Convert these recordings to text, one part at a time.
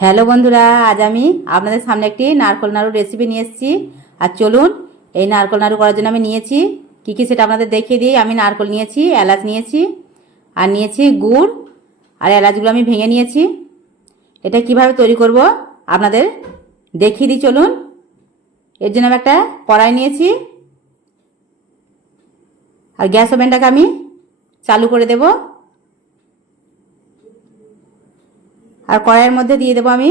Hello বন্ধুরা, আজ আমি আপনাদের সামনে একটি নারকল নাড়ু রেসিপি নিয়ে এসেছি। আর চলুন, এই নারকল নাড়ু করার জন্য আমি নিয়েছি। কী কী সেটা আপনাদের দেখিয়ে দিই। আমি নারকল নিয়েছি, এলাচ নিয়েছি, আর নিয়েছি গুড়, আর এলাচগুলো আমি ভেঙে নিয়েছি। এটা কীভাবে তৈরি করব আপনাদের দেখিয়ে দিই, চলুন। এর জন্য আমি একটা কড়াই নিয়েছি। আর গ্যাস ওভেনটাকে আমি চালু করে দেবো। আর কড়াইয়ের মধ্যে দিয়ে দেবো আমি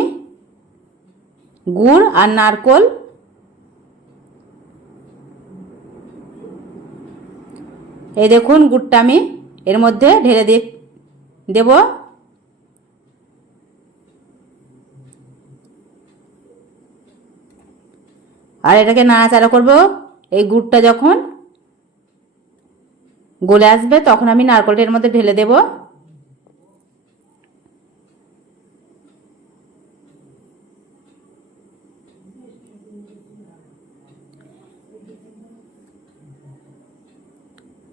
গুড় আর নারকোল। এই দেখুন গুড়টা আমি এর মধ্যে ঢেলে দিয়ে দেব। আর এটাকে নাড়াচাড়া করব। এই গুড়টা যখন গলে আসবে তখন আমি নারকলটা এর মধ্যে ঢেলে দেবো।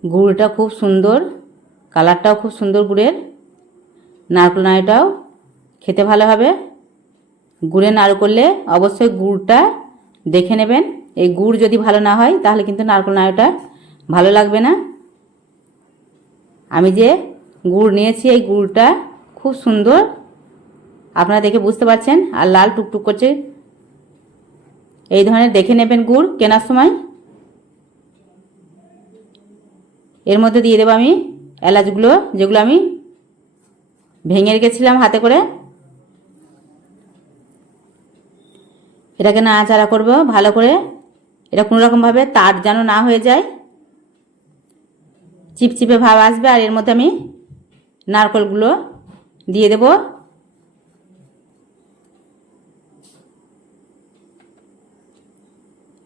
গুড়টা খুব সুন্দর, কালারটাও খুব সুন্দর গুড়ের। নারকেল নাড়ুটাও খেতে ভালো হবে। গুড়ে নাড়ু করলে অবশ্যই গুড়টা দেখে নেবেন। এই গুড় যদি ভালো না হয়, তাহলে কিন্তু নারকেল নাড়ুটা ভালো লাগবে না। আমি যে গুড় নিয়েছি, এই গুড়টা খুব সুন্দর। আপনারা দেখে বুঝতে পারছেন, আর লাল টুকটুক করছে। এই ধরনের দেখে নেবেন গুড় কেনার সময়। এর মধ্যে দিয়ে দেবো আমি এলাচগুলো, যেগুলো আমি ভেঙে রেখেছিলাম হাতে করে। এটাকে নাড়াচাড়া করব ভালো করে। এটা কোনো রকমভাবে তার যেন না হয়ে যায়। চিপচিপে ভাব আসবে আর এর মধ্যে আমি নারকলগুলো দিয়ে দেব।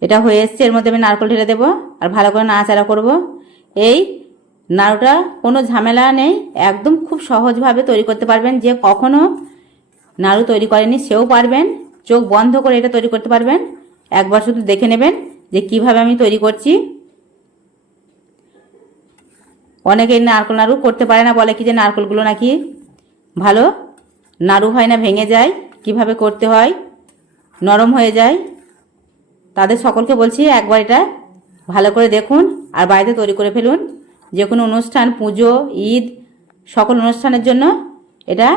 এটা হয়ে এসছে, এর মধ্যে আমি নারকল ঢেলে দেবো আর ভালো করে নাড়াচাড়া করব। এই নাড়ুটা কোনো ঝামেলা নেই, একদম খুব সহজভাবে তৈরি করতে পারবেন, যে কখনো নাড়ু তৈরি করেনি সেও পারবেন, চোখ বন্ধ করে এটা তৈরি করতে পারবেন। একবার শুধু দেখে নেবেন যে কীভাবে আমি তৈরি করছি। অনেকেই নারকল নাড়ু করতে পারে না, বলে কি যে নারকলগুলো নাকি ভালো, নাড়ু হয় না, ভেঙে যায়, কীভাবে করতে হয়, নরম হয়ে যায়। তাদের সকলকে বলছি একবার এটা ভালো করে দেখুন। আর বাড়িতে তৈরি করে ফেলুন। যে কোনো অনুষ্ঠান, পুজো, ঈদ, সকল অনুষ্ঠানের জন্য এটা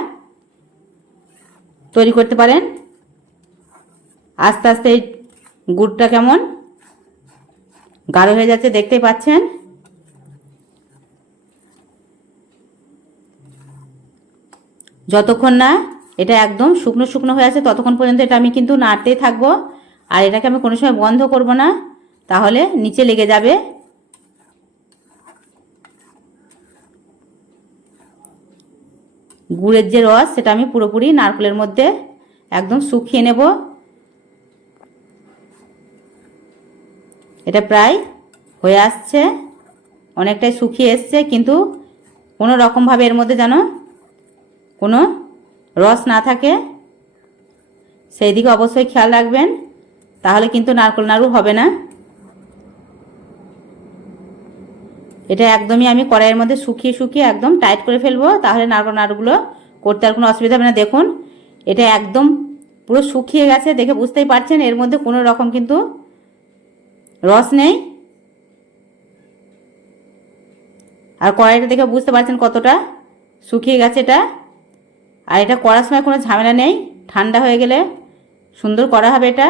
তৈরি করতে পারেন। আস্তে আস্তে এই গুড়টা কেমন? গাঢ় হয়ে যাচ্ছে, দেখতেই পাচ্ছেন। যতক্ষণ না এটা একদম শুকনো শুকনো হয়ে আছে, ততক্ষণ পর্যন্ত এটা আমি কিন্তু নাড়তেই থাকব। আর এটাকে আমি কোনো সময় বন্ধ করব না, তাহলে নিচে লেগে যাবে। গুড়ের যে রস, সেটা আমি পুরোপুরি নারকেলের মধ্যে একদম শুকিয়ে নেব। এটা প্রায় হয়ে আসছে, অনেকটাই শুকিয়ে এসছে, কিন্তু কোনো রকমভাবে এর মধ্যে যেন কোনো রস না থাকে। সেই দিকে অবশ্যই খেয়াল রাখবেন, তাহলে কিন্তু নারকল নাড়ু হবে না। এটা একদমই আমি কড়াইয়ের মধ্যে শুকিয়ে শুকিয়ে একদম টাইট করে ফেলব, তাহলে নারকল নাড়ুগুলো করতে আর কোনো অসুবিধা হবে না। দেখুন, এটা একদম পুরো শুকিয়ে গেছে, দেখে বুঝতেই পারছেন, এর মধ্যে কোনো রকম কিন্তু রস নেই। আর কড়াইটা দেখে বুঝতে পারছেন কতটা শুকিয়ে গেছে এটা। আর এটা করার সময় কোনো ঝামেলা নেই, ঠান্ডা হয়ে গেলে সুন্দর করা হবে এটা।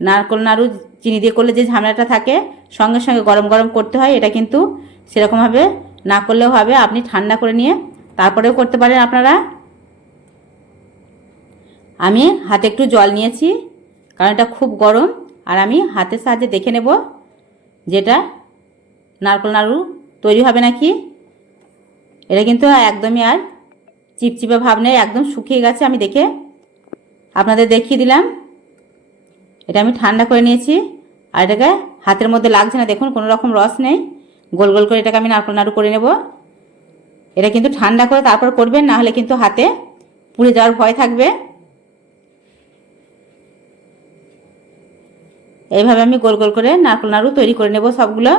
নারকল নাড়ু চিনি দিয়ে করলে যে ঝামেলাটা থাকে, সঙ্গে সঙ্গে গরম গরম করতে হয়, এটা কিন্তু সেরকমভাবে না করলেও হবে। আপনি ঠান্ডা করে নিয়ে তারপরেও করতে পারেন আপনারা। আমি হাতে একটু জল নিয়েছি, কারণ এটা খুব গরম। আর আমি হাতের সাহায্যে দেখে নেব যেটা নারকল নাড়ু তৈরি হবে নাকি। এটা কিন্তু একদমই আর চিপচিপে ভাব নেই, একদম শুকিয়ে গেছে, আমি দেখে আপনাদের দেখিয়ে দিলাম। এটা আমি ঠান্ডা করে নিয়েছি। আর এটাকে হাতের মধ্যে লাগছে না, দেখুন, কোনো রকম রস নেই। গোল গোল করে এটাকে আমি নারকল নাড়ু করে নেব। এটা কিন্তু ঠান্ডা করে তারপর করবেন, না হলে কিন্তু হাতে পুড়ে যাওয়ার ভয় থাকবে। এইভাবে আমি গোল গোল করে নারকল নাড়ু তৈরি করে নেব সবগুলো।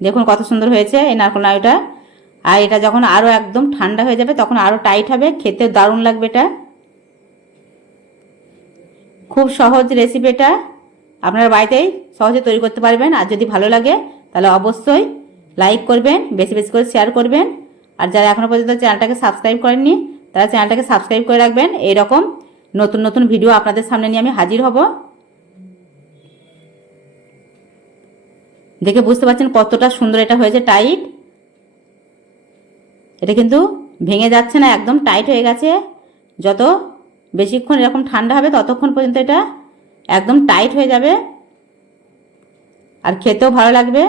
দেখুন কত সুন্দর হয়েছে এই নারকল নাড়ুটা। আর এটা যখন আরও একদম ঠান্ডা হয়ে যাবে, তখন আরও টাইট হবে, খেতে দারুণ লাগবে এটা। খুব সহজ রেসিপি এটা আপনারা বাড়িতেই সহজে তৈরি করতে পারবেন। আর যদি ভালো লাগে, তাহলে অবশ্যই লাইক করবেন, বেশি বেশি করে শেয়ার করবেন। আর যারা এখনও পর্যন্ত চ্যানেলটাকে সাবস্ক্রাইব করেননি, তারা চ্যানেলটাকে সাবস্ক্রাইব করে রাখবেন। এইরকম নতুন নতুন ভিডিও আপনাদের সামনে নিয়ে আমি হাজির হব। দেখে বুঝতে পারছেন কতটা সুন্দর এটা হয়েছে টাইট এটা কিন্তু ভেঙে যাচ্ছে না, একদম টাইট হয়ে গেছে। যত বেশিক্ষণ এরকম ঠান্ডা হবে ততক্ষণ পর্যন্ত এটা একদম টাইট হয়ে যাবে। আর খেতেও ভালো লাগবে।